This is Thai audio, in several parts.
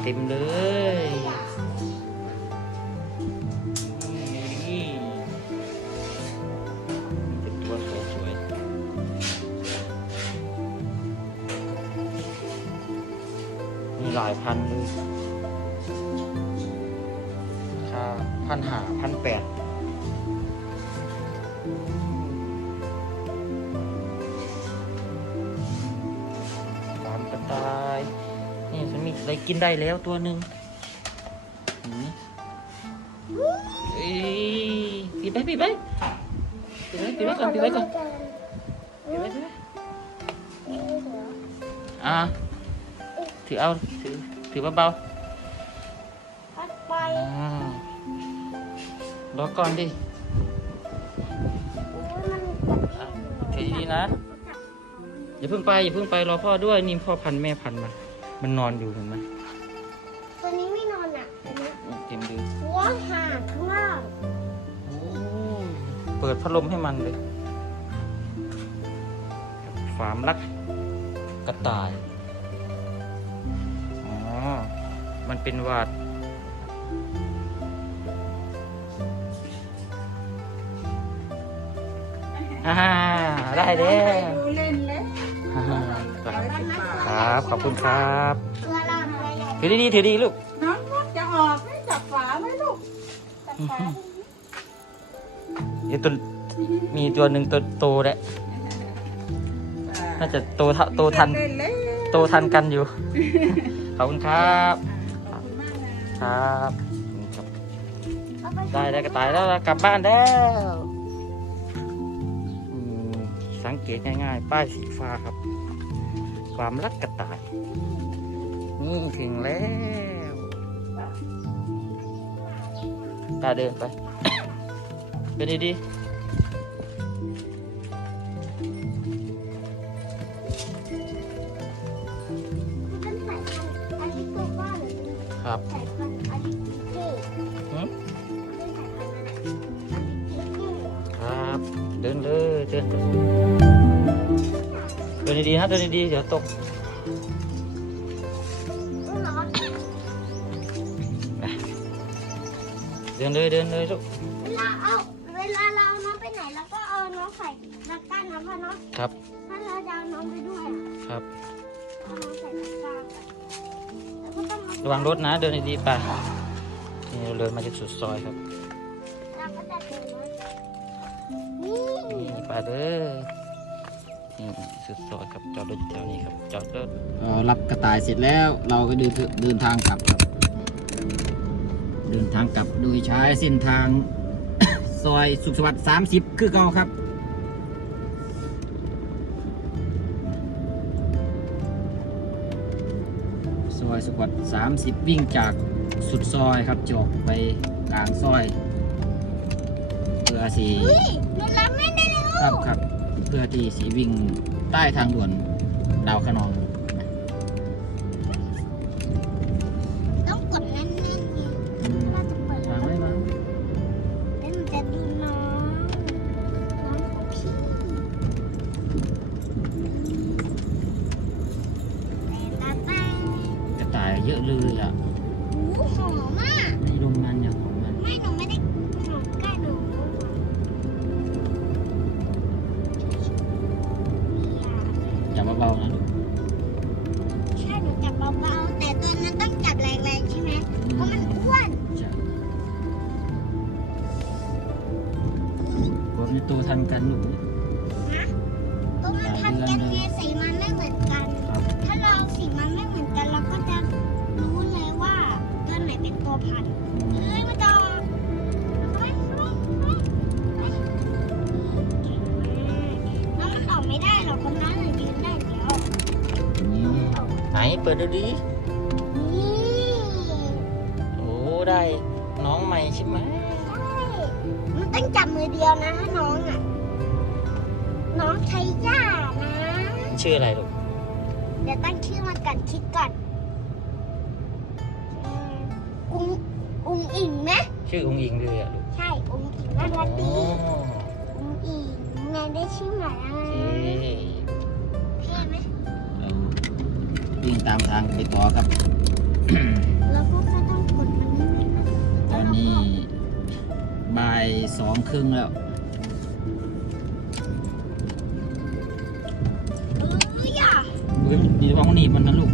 เต็มเลยนี่เป็นตัวสวยๆมีหลายพันเลยราคาพันหาพันแปด ไรกินได้แล้วตัวหนึ่งเห็นไหมเอ้ยปิดไปปิดไปปิดไว้ปิดไว้ก่อนปิดไว้ก่อนปิดไว้ปิดไว้อ่าถือเอาถือถือเบาพัดไปๆอ่ารอก่อนดิโอ้ยมันอะถือดีๆนะอย่าเพิ่งไปอย่าเพิ่งไปรอพ่อด้วยนี่พ่อพันธุ์แม่พันธุ์มา มันนอนอยู่เห็นไหมตัวนี้ไม่นอนอะตัวนี้อืมเต็มดูหัวหาข้างล่างโอ้ยเปิดพัดลมให้มันเลยฟาร์มรักกระต่าย อ๋อ มันเป็นหวัดฮ่า ได้เด้ ครับ ขอบคุณครับตัวเราตัวใหญ่ถือดีๆถือดีๆลูกน้องมดจะออกไม่จับฝาไหมลูกจับฝาเดี๋ยวตัวมีตัวหนึ่งตัวโตแล้วน่าจะโตเท่าโตทันเล่นเลยโตทันกันอยู่ ขอบคุณครับขอบคุณมากนะครับครับเอาไปได้ได้กระต่ายแล้วล่ะกลับบ้านแล้วอืมสังเกตง่ายๆ ป้ายสีฟ้าครับ ความรักกระต่าย นี่ถึงแล้วตาเดินไปไปดีๆเป็นสายพันธุ์อันนี้ตัวบ้านหรือครับสายพันธุ์อันนี้เท่หืมเป็นสายพันธุ์อะไรอันนี้เท่ครับ เดินเลยเดินเลยเดิ นดีๆนะเดินดีๆเดี๋ยวตกตัวร้อนเดินเลยเดินเลยลูกเวลาเอาเวลาเราเอาน้องไปไหนเราก็เอาน้องใส่ตะกร้านะพ่อเนาะครับ ถ้าเราจะเอาน้องไปด้วยอะครับ เอาน้องใส่ตะกร้าไปแล้วก็ต้องเอาระวังรถนะ เดินดีๆไป่ะนี่เราเลยมาจากสุดซอยครับเราก็จะเดินมานี่ นี่ไป่าเด้อ นี่สุดซอยครับจอดรถแถวนี้ครับจอดรถรับกระต่ายเสร็จแล้วเราก็เดินเดินทางกลับครับ เดินทางกลับโดยใช้เส้นทาง ซอยสุขสวัสดิ์30 คือเก่าครับซอยสุขสวัสดิ์30 วิ่งจากสุดซอยครับจอกไปกลางซอยเพื่อสีเฮ้ยหนูรับไม่ได้แล้วครับครับ เพื่อที่สีวิ่งใต้ทางด่วนดาวขนองต้อง เปิดดูดิ นี่โอ้ได้น้องใหม่ใช่ไหมใช่มันต้องจับมือเดียวนะถ้าน้องอะ น้องใช้ย่านะ ชื่ออะไรลูก เดี๋ยวตั้งชื่อมันก่อนคิดก่อนอืมอุ้งอุ้งอิงไหมชื่อองค์อิงเลยอะลูกใช่อุ้งอิงน่ารักโอ้ดีอุ้งอิงไงได้ชื่อใหม่แล้วโอนะ เค วิ่งตามทางไปต่อครับ แล้วก็แค่ต้องกดมันนิดนึงนะตอนนี้บ่ายสองครึ่งแล้วเอออย่าเฮ้ยดีว่าหนีบมันนะลูก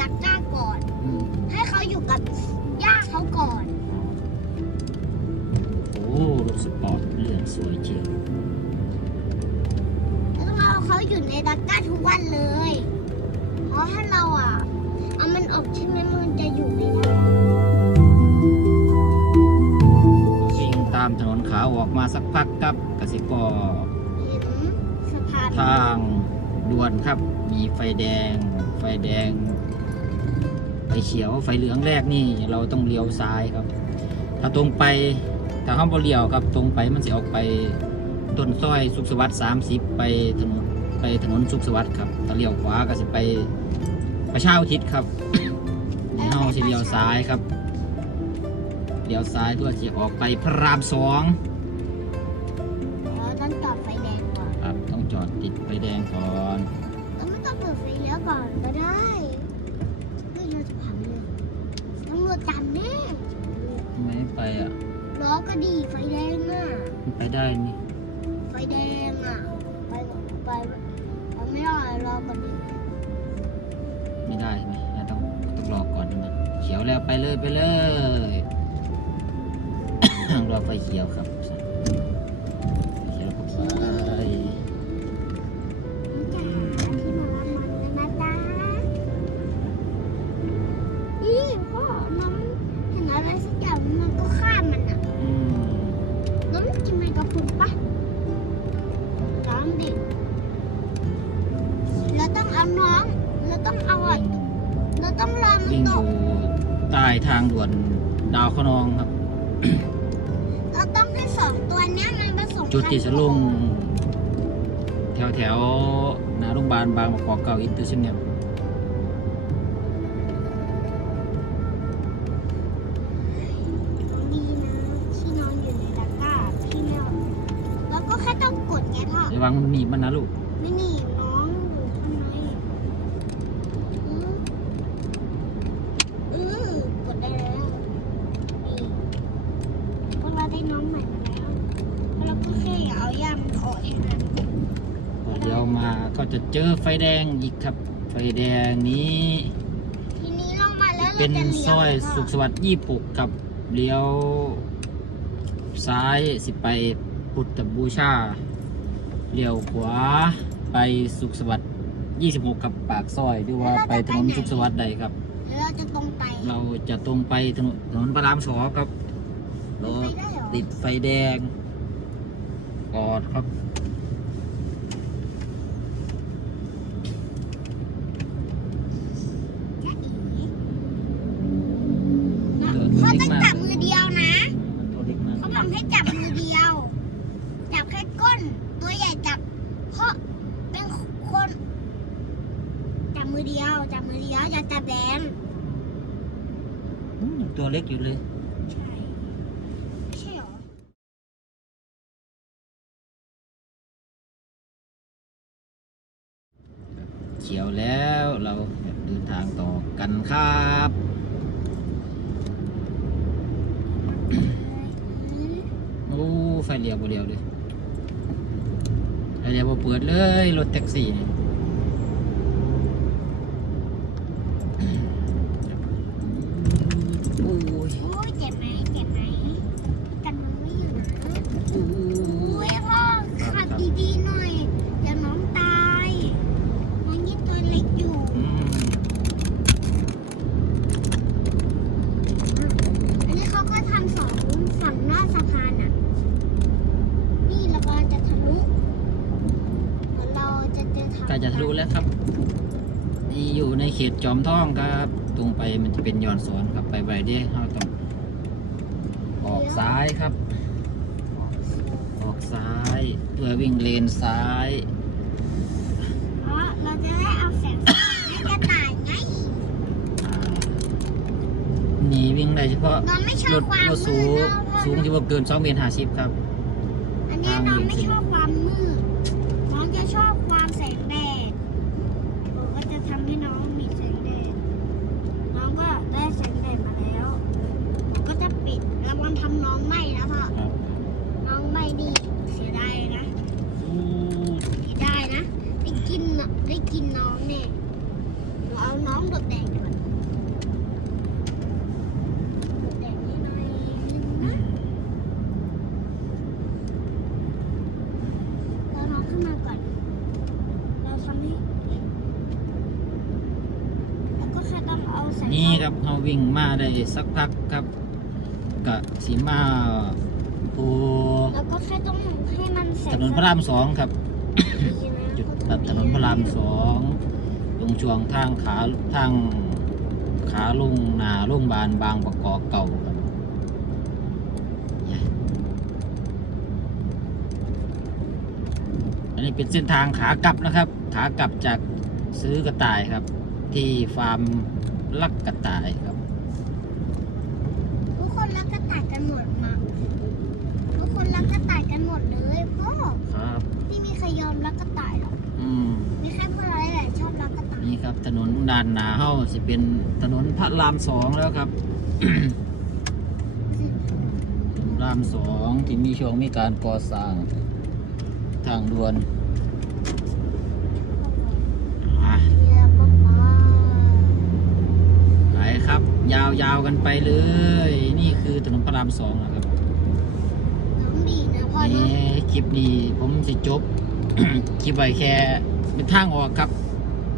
ตะกร้าก่อน อืมให้เขาอยู่กับย่าเขาก่อน โอ้รถสปอร์ตเรือนสวยเชียวแล้วต้องเอาเขาอยู่ในตะกร้าทุกวันเลย เพราะถ้าเราอะ เอามันออกใช่ไหมมันจะอยู่ไม่ได้ วิ่งตามถนนขาวออกมาสักพักครับกสิกรเห็นสะพานทางด่วนครับ มีไฟแดง ไฟแดง ไฟเขียวไฟเหลืองแรกนี่เราต้องเลี้ยวซ้ายครับ ถ้าตรงไปถ้าห้ามบ่เลี้ยวครับตรงไปมันจะออกไปต้นซอยสุขสวัสดิ์30ไปถนนไปถนนสุขสวัสดิ์ครับถ้าเลี้ยวขวาก็จะไปประชาอุทิศครับนี่เฮาสิเลี้ยวซ้ายครับเลี้ยวซ้ายเพื่อที่ออกไปพระรามสอง ไปไปไม่ได้รอก่อนดิไม่ได้ใช่ไหมอะต้องต้องรอก่อนนะเขียวแล้วไปเลยไปเลย รอไฟเขียวครับ ใต้ทางด่วนดาวขนองครับ เราต้องให้สองตัวเนี้ยมันผสมจุดที่กัจะนลงแถวแถวๆหน้าโรงพยาบาลบางประกอบเก่าอินเตอร์เนชั่นแนลน้องดีนะที่นอนอยู่ในตะกร้าพี่แมวแล้วก็แค่ต้องกดไงพ่อระวังมันหนีบมันนะลูก ไม่หนีบน้องอยู่ข้างในอืออือกดได้แล้วนี่พวกเรา ได้น้องใหม่มาแล้วแล้วเราก็แค่เอาย่ามขอแค่นั้นพอเดี๋ยวมาก็จะเจอไฟแดงอีกครับ ไฟแดงนี้ ทีนี้ลงมาแล้วเราเป็นจะเลี้ยวซอยพ่สุขสวัสดิ์ยี่ปุกกับเลี้ยว ซ้ายสิไปพุทธบูชาเลี้ยวขวาไปสุขสวัสดิ์26กับปากซอยหรือว่าไปถนนสุขสวัสดิ์ใดครับ แล้วเราจะตรงไป เราจะตรงไปถนนถนนพระรามสองครับ รอไปได้เหรอติดไฟแดง กอดครับจ๊ะอีเขาต้องจับมือเดียวนะ ตัวเล็กมากเขาบอกให้จับมือเดียว จับแค่ก้น ตัวใหญ่จับ เพราะเป็นคน จับมือเดียว จับมือเดียวอย่าจับแบนอืมตัวเล็กอยู่เลย ใช่ใช่เหรอ เขียวแล้วเราเดินทางต่อกัน ครับโอ้ไฟเลี้ยวบ่เลี้ยวเลยไฟเลี้ยวบ่เปิดเลย รถแท็กซี่นี่โอ้ย โอ้ยเจ็บไหมเจ็บไหมกันมันไม่อยู่นะ โอ้ โอ้ ย ยพ่อขับดีๆหน่อยเดี๋ยวน้องตายน้องยิ่งตัวเล็กอยู่ อืม อันนี้เขาก็ทำสองฝั่งหน้าสะพานอะ นี่เรากำลังจะทะลุเหมือนเรา รู้แล้วครับ นี่อยู่ในเข ตจอมท่องครับ ตรงไปมันจะเป็นย้อนสอนครับไปไปเด้เราต้องออกซ้ายครับ ออกซ้ายเพื่อวิ่งเลนซ้ายเพราะเราจะได้เอาแสงสว่างให้กระต่ายไงอ่านี่วิ่งได้เฉพาะน้องไม่ชอรบถความรถสูมืงดนะสูงที่ว่าเกิน2เมตร50ครับ อันเนี้ยน้องไม่ชอบความมืด น้องจะชอบความแสงแดดผมก็จะทำให้น้องมีแสงแดด น้องก็ได้แสงแดดมาแล้วผมก็จะปิดแล้วมันทำน้องไหม้แล้วพ่อ ครับ น้องไหม้นี่เสียดายนะเสียดายนะ ได้กินน่ะได้กินน้องเนี่ยหนูเอาน้องดดแดงดีกว่าดดแดงให้หน่อยนึงนะ เราน้องขึ้นมาก่อน เราทำให้แล้วก็แค่ต้องเอาใส่ นี่ ครับเราวิ่งมาได้สักพักครับกะสีมาโอ้แล้วก็แค่ต้องให้มันใส่ถนนพระรามสองครับ จุดตัดถนนพระรามสองตรงช่วงทางขาทางขาลงหนาโรงพยาบาลบางประกอบเก่าครับอันนี้เป็นเส้นทางขากลับนะครับ ขากลับจากซื้อกระต่ายครับ ที่ฟาร์ม ลักกระต่ายครับ ทุกคนรักกระต่ายกันหมดมาทุกคนรักกระต่ายกันหมดเลยพ่อครับ ไม่มีใครยอมรักกระต่ายหรอกอืมมีแค่พ่อร้ายแหละชอบรักกระต่ายนี่ครับ ถนนด้านหนาเฮาสิเป็นถนนพระรามสองแล้วครับ รามสองที่มีช่วงมีการก่อสร้าง ทางด่วนอะ เรือป๊าป๊า ไปครับ ยาวๆกันไปเลย นี่คือถนนพระรามสองนะครับน้องดีนะพ่อนี่เนาะคลิปนี้ผมสิจบ คลิปไว้แค่เป็นทางออกครับ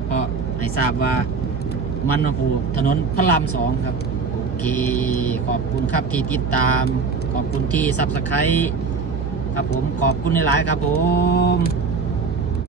เพราะให้ทราบว่ามันมาผูกถนนพระรามสองครับ โอเค ขอบคุณครับที่ติดตาม ขอบคุณที่ซับสไครต์ครับผมขอบคุณหลายๆครับผม